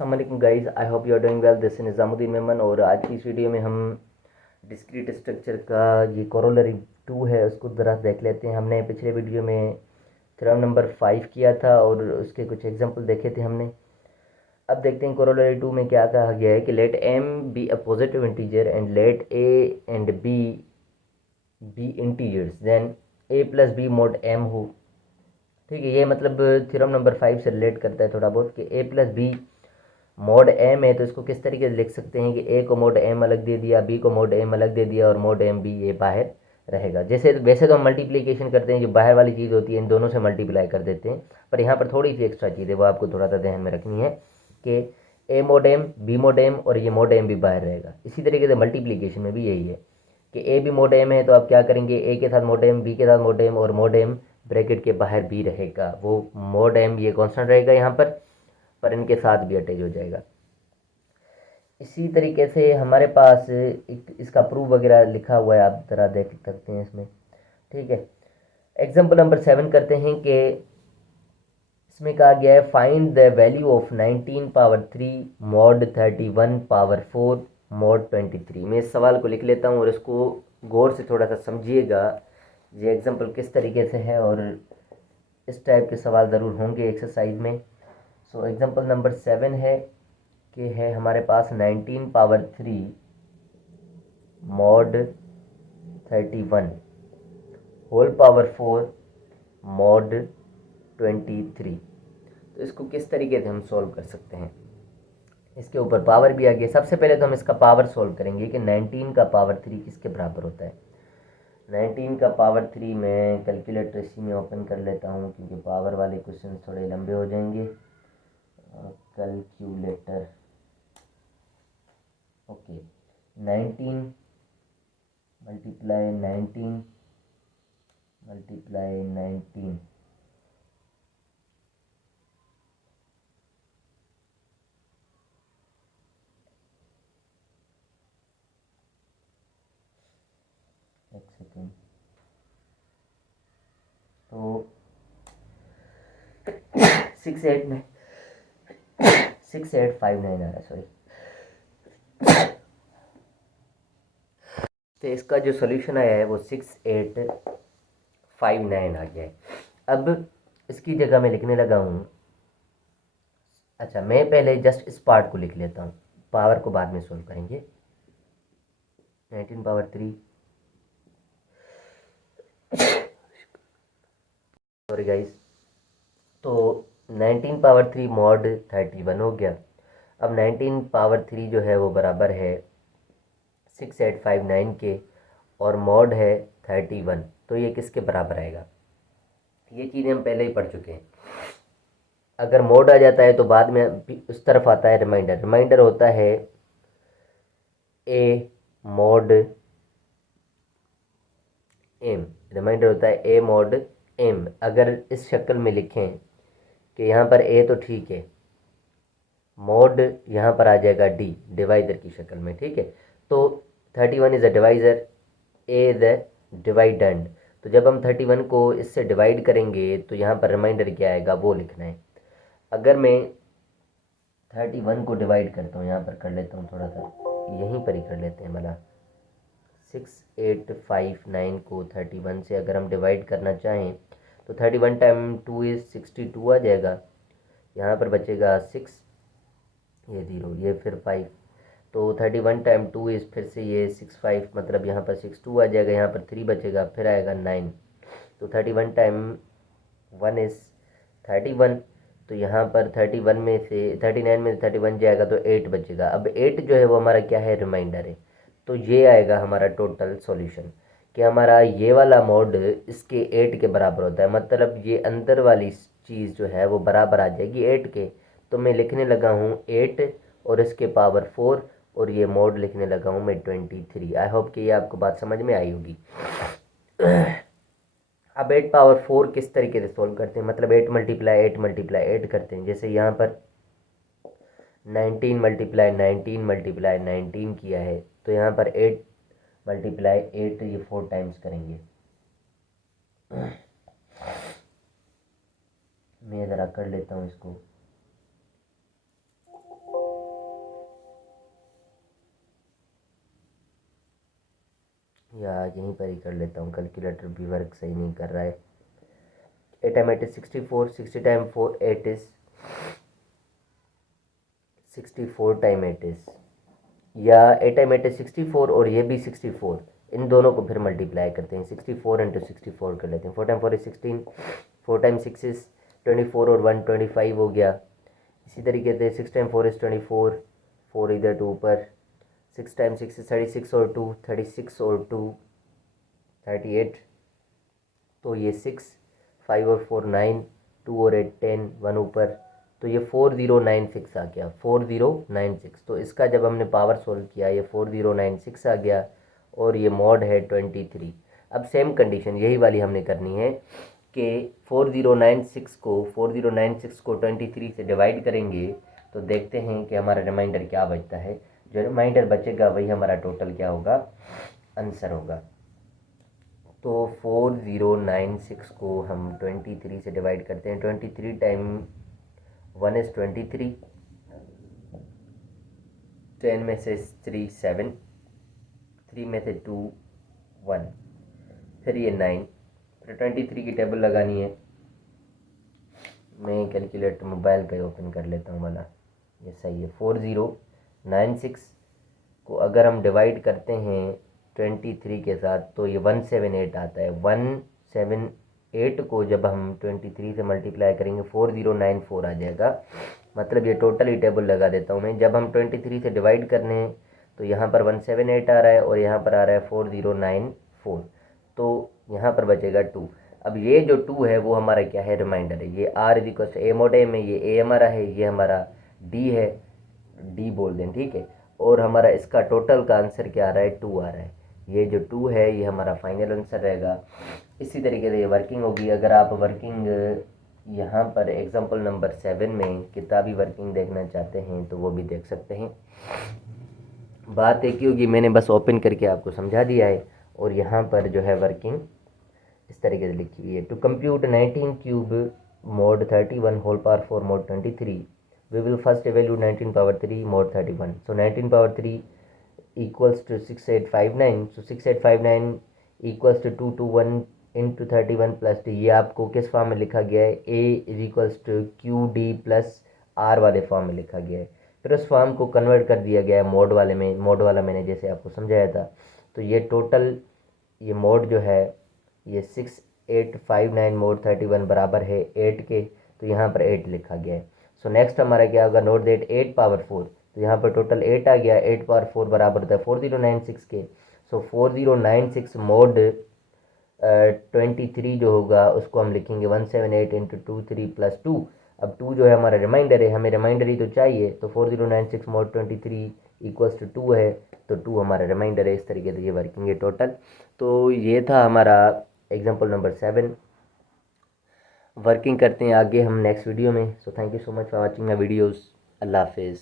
अस्सलाम वालेकुम guys, I hope you are doing well. This is Nizamuddin Memon और आज की इस वीडियो में हम डिस्क्रीट स्ट्रक्चर का ये कोरोलरी 2 है उसको ज़रा देख लेते हैं। हमने पिछले वीडियो में थ्योरम नंबर 5 किया था और उसके कुछ एग्जांपल देखे थे हमने। अब देखते हैं कोरोलरी 2 में क्या कहा गया है कि let M be a positive integer and let A and B integers then A plus B mod M हो। ठीक है, ये मतलब थ्योरम नंबर 5 से रिलेट करता है थोड़ा बहुत कि ए प्लस बी मोड एम है तो इसको किस तरीके से लिख सकते हैं कि ए को मोड एम अलग दे दिया, बी को मोड एम अलग दे दिया और मोड एम बी ये बाहर रहेगा। जैसे वैसे तो हम मल्टीप्लिकेशन करते हैं, जो बाहर वाली चीज़ होती है इन दोनों से मल्टीप्लाई कर देते हैं, पर यहाँ पर थोड़ी सी एक्स्ट्रा चीज़ है वो आपको थोड़ा सा ध्यान में रखनी है कि a mod m, b mod m और ये मोड एम भी बाहर रहेगा। इसी तरीके से मल्टीप्लिकेशन में भी यही है कि ए भी मोड एम है तो आप क्या करेंगे, ए के साथ मोड एम, बी के साथ मोड एम और मोड एम ब्रैकेट के बाहर भी रहेगा। वो मोड एम ये कॉन्स्टेंट रहेगा यहाँ पर इनके साथ भी अटैच हो जाएगा। इसी तरीके से हमारे पास एक इसका प्रूफ वगैरह लिखा हुआ है, आप ज़रा देख सकते हैं इसमें। ठीक है, एग्जाम्पल नंबर 7 करते हैं कि इसमें कहा गया है find the value of 19 power 3 mod 31 power 4 mod 23। मैं इस सवाल को लिख लेता हूँ और इसको गौर से थोड़ा सा समझिएगा ये एग्जाम्पल किस तरीके से है, और इस टाइप के सवाल ज़रूर होंगे एक्सरसाइज में। सो एग्जाम्पल नंबर 7 है कि है हमारे पास 19 power 3 mod 31 whole power 4 mod 23। तो इसको किस तरीके से हम सॉल्व कर सकते हैं, इसके ऊपर पावर भी आ गया। सबसे पहले तो हम इसका पावर सॉल्व करेंगे कि 19 का पावर 3 किसके बराबर होता है। 19 का पावर 3 मैं कैलकुलेटर इसी में ओपन कर लेता हूँ क्योंकि पावर वाले क्वेश्चन थोड़े लंबे हो जाएंगे। कैलकुलेटर ओके, 19 मल्टीप्लाई 19 मल्टीप्लाई 19 एक सेकेंड, तो 6859 आ रहा है, सॉरी। तो इसका जो सोल्यूशन आया है वो 6859 आ गया है। अब इसकी जगह मैं लिखने लगा हूँ, अच्छा मैं पहले जस्ट इस पार्ट को लिख लेता हूँ, पावर को बाद में सोल्व करेंगे। 19 पावर 3 सॉरी गाइस, तो 19 पावर 3 मॉड 31 हो गया। अब 19 पावर 3 जो है वो बराबर है 6859 के और मॉड है 31, तो ये किसके बराबर आएगा। ये चीज़ें हम पहले ही पढ़ चुके हैं। अगर मोड आ जाता है तो बाद में उस तरफ आता है रिमाइंडर। रिमाइंडर होता है ए मोड एम, रिमाइंडर होता है ए मोड एम। अगर इस शक्ल में लिखें कि यहाँ पर ए तो ठीक है, मोड यहाँ पर आ जाएगा डी, डिवाइज़र की शक्ल में। ठीक है, तो 31 is a divisor, A is a dividend. तो जब हम 31 को इससे डिवाइड करेंगे तो यहाँ पर रिमाइंडर क्या आएगा वो लिखना है। अगर मैं 31 को डिवाइड करता हूँ, यहाँ पर कर लेता हूँ थोड़ा सा, यहीं पर ही कर लेते हैं भला। 6859 को 31 से अगर हम डिवाइड करना चाहें तो 31 टाइम 2 इज़ 62 आ जाएगा। यहाँ पर बचेगा 6, ये 0, ये फिर 5, तो 31 टाइम 2 इज़ फिर से ये 65, मतलब यहाँ पर 62 आ जाएगा, यहाँ पर 3 बचेगा, फिर आएगा 9, तो 31 टाइम 1 इज़ 31, तो यहाँ पर 31 में से 39 में से 31 जाएगा तो 8 बचेगा। अब 8 जो है वो हमारा क्या है, रिमाइंडर है। तो ये आएगा हमारा टोटल सॉल्यूशन कि हमारा ये वाला मोड इसके 8 के बराबर होता है, मतलब ये अंदर वाली चीज़ जो है वो बराबर आ जाएगी 8 के। तो मैं लिखने लगा हूँ 8 और इसके पावर 4 और ये मोड लिखने लगा हूँ मैं 23। आई होप कि ये आपको बात समझ में आई होगी। अब 8 पावर 4 किस तरीके से सोल्व करते हैं, मतलब 8 मल्टीप्लाई 8 मल्टीप्लाई 8 करते हैं। जैसे यहाँ पर 19 मल्टीप्लाई 19 मल्टीप्लाई 19 किया है तो यहाँ पर 8 मल्टीप्लाई 8 ये 4 टाइम्स करेंगे। मैं ज़रा कर लेता हूँ इसको। यहीं पर ही कर लेता हूँ, कैलकुलेटर भी वर्क सही नहीं कर रहा है। 8 time 8 is 64, 60 time 4 8 is 64 time 8 is, या 8 टाइम 8 इज 64 और ये भी 64, इन दोनों को फिर मल्टीप्लाई करते हैं, 64 इंटू 64 कर लेते हैं। 4 टाइम 4 इज 16, 4 टाइम 6 इज 24 और 1 25 हो गया। इसी तरीके से 6 टाइम 4 इज 24, 4 इधर 2 ऊपर, 6 टाइम 6 इज 36 और 2 36 और 2 38, तो ये 6, 5 और 4 9, 2 और 8 10, 1 ऊपर, तो ये 4096 आ गया, 4096। तो इसका जब हमने पावर सोल्व किया ये 4096 आ गया और ये मॉड है 23। अब सेम कंडीशन यही वाली हमने करनी है कि 4096 को 23 से डिवाइड करेंगे तो देखते हैं कि हमारा रिमाइंडर क्या बचता है। जो रिमाइंडर बचेगा वही हमारा टोटल क्या होगा, आंसर होगा। तो 4096 को हम 23 से डिवाइड करते हैं। 23 टाइम 1 इज़ 23, 10 में से 3 7, 3 में से 2 1, फिर ये 9, फिर 23 की टेबल लगानी है। मैं कैलकुलेटर मोबाइल पे ओपन कर लेता हूँ वाला, ये सही है। 4096 को अगर हम डिवाइड करते हैं 23 के साथ तो ये 178 आता है। 178 को जब हम 23 से मल्टीप्लाई करेंगे 4094 आ जाएगा। मतलब ये टोटल ही टेबल लगा देता हूँ मैं। जब हम 23 से डिवाइड करने हैं तो यहाँ पर 178 आ रहा है और यहाँ पर आ रहा है 4094, तो यहाँ पर बचेगा 2। अब ये जो 2 है वो हमारा क्या है, रिमाइंडर है। ये R is equal a mod a में, ये ए हमारा है, ये हमारा डी है, डी बोल दें, ठीक है। और हमारा इसका टोटल का आंसर क्या आ रहा है, 2 आ रहा है। ये जो 2 है ये हमारा फाइनल आंसर रहेगा। इसी तरीके से ये वर्किंग होगी। अगर आप वर्किंग यहाँ पर एग्जांपल नंबर 7 में किताबी वर्किंग देखना चाहते हैं तो वो भी देख सकते हैं। बात एक ही होगी, मैंने बस ओपन करके आपको समझा दिया है। और यहाँ पर जो है वर्किंग इस तरीके से लिखी हुई है। To compute 19 cube mod 31 whole power 4 mod 23, we will first evaluate 19 power 3 mod 31. So 19 power 3 equals to 6859. So 6859 equals to 221 into 31 plus d। ये आपको किस फॉर्म में लिखा गया है, a is equals to q d plus r वाले form में लिखा गया है। फिर उस फॉर्म को कन्वर्ट कर दिया गया है मोड वाले में। मोड वाला मैंने जैसे आपको समझाया था। तो ये टोटल ये मोड जो है ये 6859 मोड 31 बराबर है 8 के, तो यहाँ पर 8 लिखा गया है। सो नेक्स्ट हमारा क्या होगा, नोट दैट 8 पावर 4, तो यहाँ पर टोटल 8 आ गया। 8 पावर 4 बराबर होता है 4096 के। सो 4096 मोड 23 जो होगा उसको हम लिखेंगे 178 इंटू 23 प्लस 2। अब 2 जो है हमारा रिमाइंडर है, हमें रिमाइंडर ही तो चाहिए, तो 4096 मोड 23 इक्वल्स टू 2 है, तो 2 हमारा रिमाइंडर है। इस तरीके से ये वर्किंग है टोटल। तो ये था हमारा एग्जाम्पल नंबर 7। वर्किंग करते हैं आगे हम नेक्स्ट वीडियो में। So thank you so much for watching my videos. अल्लाह हाफिज़।